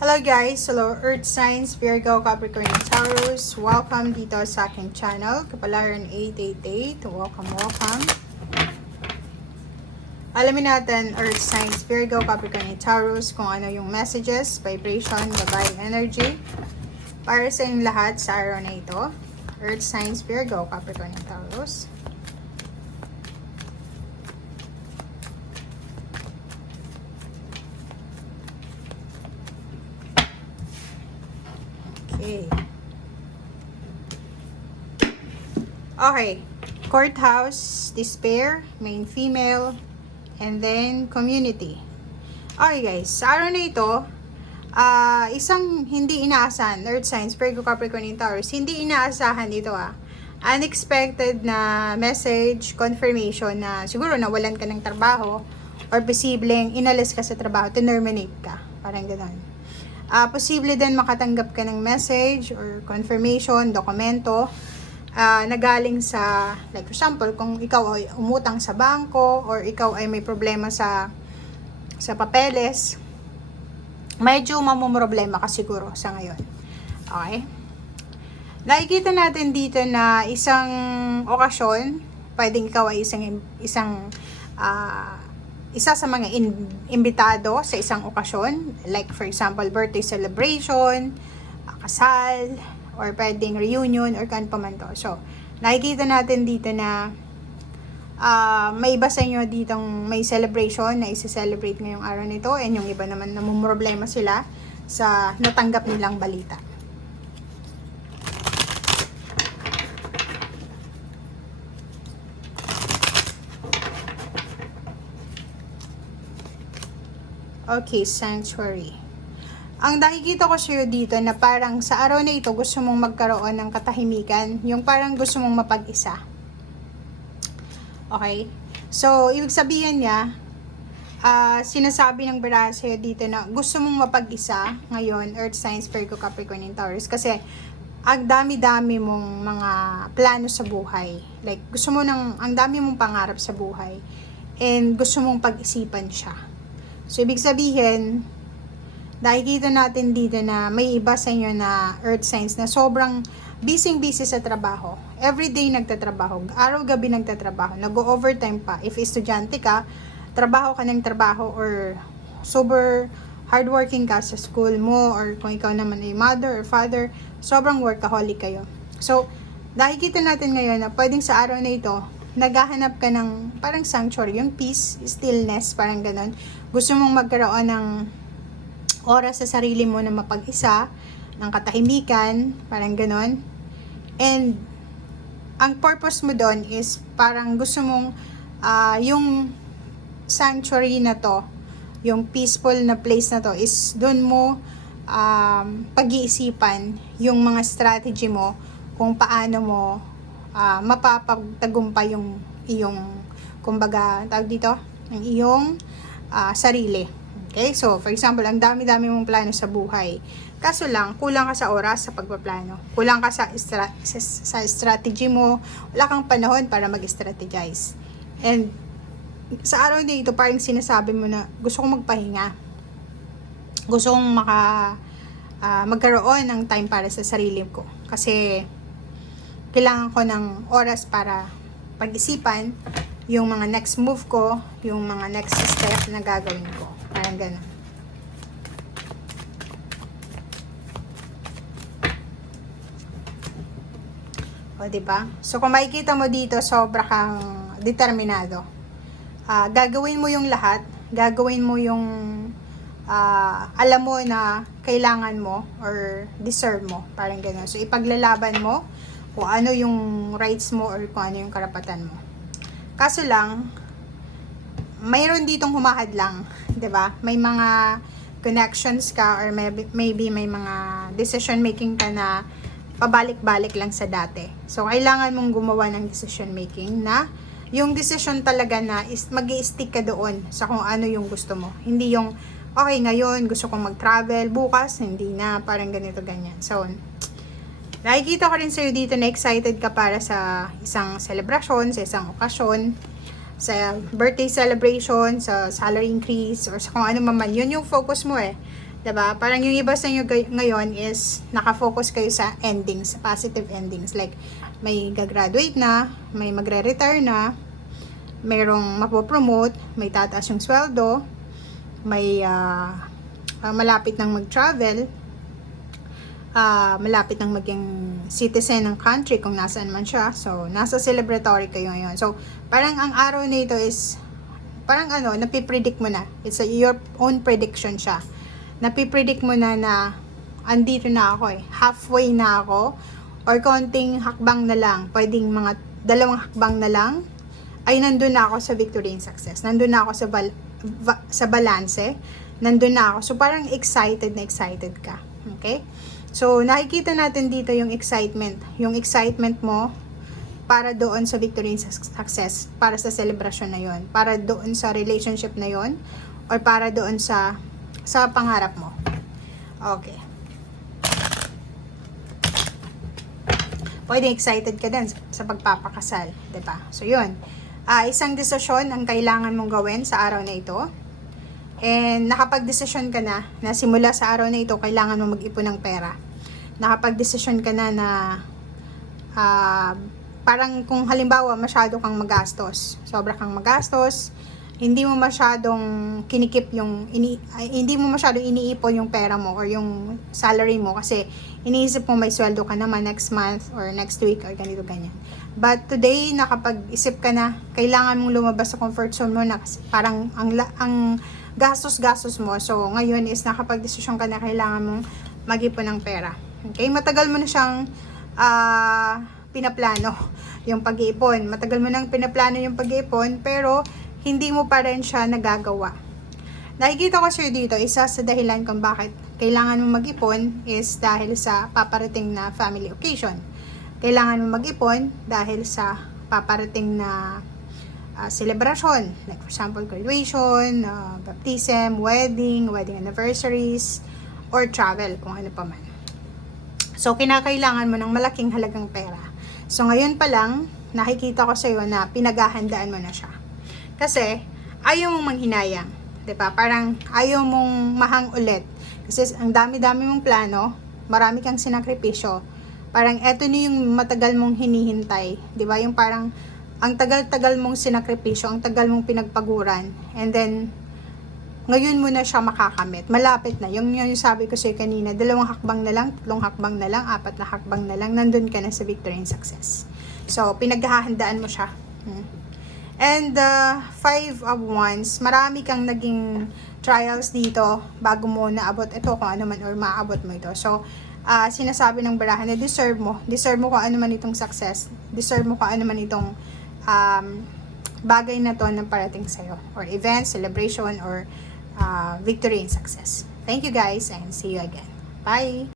Hello guys! Hello Earth Signs, Virgo, Capricorn, and Taurus. Welcome dito sa aking channel, Kapalaran 888. Welcome. Alamin natin Earth Signs, Virgo, Capricorn, and Taurus kung ano yung messages, vibration, gabay, energy para sa inyong lahat sa araw na ito. Earth Signs, Virgo, Capricorn, and Taurus. Okay. Courthouse, despair, main female, and then community. Okay guys, sa araw na ito, isang hindi inaasahan, Earth Signs, Virgo, Capricorn, and Taurus, hindi inaasahan dito unexpected na message, confirmation na siguro nawalan ka ng trabaho or posibleng inalis ka sa trabaho, terminate ka, parang gano'n. Posible din makatanggap ka ng message or confirmation, dokumento na galing sa, like for example, kung ikaw ay umutang sa bangko or ikaw ay may problema sa papeles, medyo mamumroblema ka siguro sa ngayon. Okay? Nakikita natin dito na isang okasyon, pwedeng ikaw ay isa sa mga imbitado sa isang okasyon, like for example, birthday celebration, kasal, or pwedeng reunion, or kan pa man to. So, nakikita natin dito na may iba sa inyo ditong may celebration na isi-celebrate ngayong araw nito, and yung iba naman namumroblema sila sa natanggap nilang balita. Okay, sanctuary. Ang nakikita ko sa'yo dito na parang sa araw na ito gusto mong magkaroon ng katahimikan, yung parang gusto mong mapag-isa. Okay? So, ibig sabihin niya, sinasabi ng baraha sa'yo dito na gusto mong mapag-isa ngayon, Earth Signs, Virgo, Capricorn, and Taurus, kasi ang dami-dami mong mga plano sa buhay. Like, ang dami mong pangarap sa buhay, and gusto mong pag-isipan siya. So, ibig sabihin, nakikita natin dito na may iba sa inyo na Earth Signs na sobrang busy sa trabaho. Everyday nagtatrabaho, araw-gabi nagtatrabaho, nag-overtime pa. If estudyante ka, trabaho ka ng trabaho, or super hardworking ka sa school mo, or kung ikaw naman ay mother or father, sobrang workaholic kayo. So, nakikita natin ngayon na pwedeng sa araw na ito, naghahanap ka ng parang sanctuary, yung peace, stillness, parang ganon. Gusto mong magkaroon ng oras sa sarili mo na mapag-isa, ng katahimikan, parang ganon. And ang purpose mo doon is parang gusto mong yung sanctuary na to, yung peaceful na place na to, is doon mo pag-iisipan yung mga strategy mo kung paano mo mapapagtagumpay yung iyong, kumbaga, tawag dito, yung iyong sarili. Okay? So, for example, ang dami-dami mong plano sa buhay. Kaso lang, kulang ka sa oras sa pagpaplano. Kulang ka sa strategy mo. Wala kang panahon para mag-strategize. And, sa araw na ito, parang sinasabi mo na gusto kong magpahinga. Gusto kong magkaroon ng time para sa sarili ko. Kasi, kailangan ko ng oras para pag-isipan yung mga next move ko, yung mga next step na gagawin ko. Parang gano'n. O, diba? So, kung makikita mo dito, sobra kang determinado. Gagawin mo yung lahat. Gagawin mo yung alam mo na kailangan mo or deserve mo. Parang gano'n. So, ipaglalaban mo kung ano yung rights mo or kung ano yung karapatan mo. Kaso lang, mayroon ditong humahadlang, 'di ba? May mga connections ka or maybe may mga decision making ka na pabalik-balik lang sa dati. So, kailangan mong gumawa ng decision making na yung decision talaga na mag-i-stick ka doon sa kung ano yung gusto mo. Hindi yung, okay, ngayon gusto kong mag-travel, bukas hindi na, parang ganito, ganyan. So, nakikita ko rin sa'yo dito na excited ka para sa isang celebration, sa isang okasyon, sa birthday celebration, sa salary increase, or sa kung ano man, yun yung focus mo Diba? Parang yung iba sa inyo ngayon is nakafocus kayo sa endings, positive endings. Like, may gagraduate na, may magre-retire na, mayroong mapopromote, may tataas yung sweldo, may malapit nang mag-travel, malapit nang maging citizen ng country kung nasaan man siya. So, nasa celebratory kayo ngayon. So, parang ang araw na ito is, parang napipredict mo na. It's your own prediction siya. Napipredict mo na andito na ako eh. Halfway na ako. Or konting hakbang na lang. Pwedeng mga 2 hakbang na lang. Ay nandun na ako sa victory and success. Nandun na ako sa balance. Nandun na ako. So parang excited ka. Okay? So nakikita natin dito yung excitement. Yung excitement mo para doon sa victory and success. Para sa celebration na yon. Para doon sa relationship na yon. Or para doon sa pangarap mo. Okay. Pwede excited ka din sa pagpapakasal, 'di ba? So 'yun. Isang desisyon ang kailangan mong gawin sa araw na ito. And nakapag-desisyon ka na simula sa araw na ito kailangan mo mag-ipon ng pera. Nakapag-desisyon ka na parang kung halimbawa masyado kang magastos, sobra kang magastos, hindi mo masyadong kinikip hindi mo masyadong iniipon yung pera mo or yung salary mo kasi iniisip mo may sweldo ka naman next month or next week or ganito ganyan. But today, nakapag-isip ka na, kailangan mong lumabas sa comfort zone mo na kasi parang ang gastos mo. So, ngayon is nakapag-desisyon ka na kailangan mong mag-ipon ng pera. Okay? Matagal mo na siyang pinaplano yung pag-iipon. Matagal mo nang pinaplano yung pag-iipon pero hindi mo pa rin siya nagagawa. Nakikita ko sir dito, isa sa dahilan kung bakit kailangan mo mag-ipon is dahil sa paparating na family occasion. Kailangan mo mag-ipon dahil sa paparating na celebration. Like for example, graduation, baptism, wedding anniversaries, or travel, kung ano pa man. So, kinakailangan mo ng malaking halagang pera. So, ngayon pa lang, nakikita ko sa iyo na pinaghahandaan mo na siya. Kasi, ayaw mong manghinayang. Diba? Parang ayaw mong mahang ulit. Kasi ang dami-dami mong plano, marami kang sinakripisyo. Parang eto na yung matagal mong hinihintay. Diba? Yung parang, ang tagal-tagal mong sinakripisyo, ang tagal mong pinagpaguran. And then, ngayon mo na siya makakamit. Malapit na. Yung sabi ko sa'yo kanina, 2 hakbang na lang, 3 hakbang na lang, 4 na hakbang na lang, nandun ka na sa victory and success. So, pinaghahandaan mo siya. And 5 of Wands, marami kang naging trials dito bago mo naabot ito kung ano man or maabot mo ito. So, sinasabi ng barahan na deserve mo kung ano man itong success, deserve mo kung ano man itong bagay na to na parating sa'yo, or event, celebration, or victory and success. Thank you guys and see you again. Bye!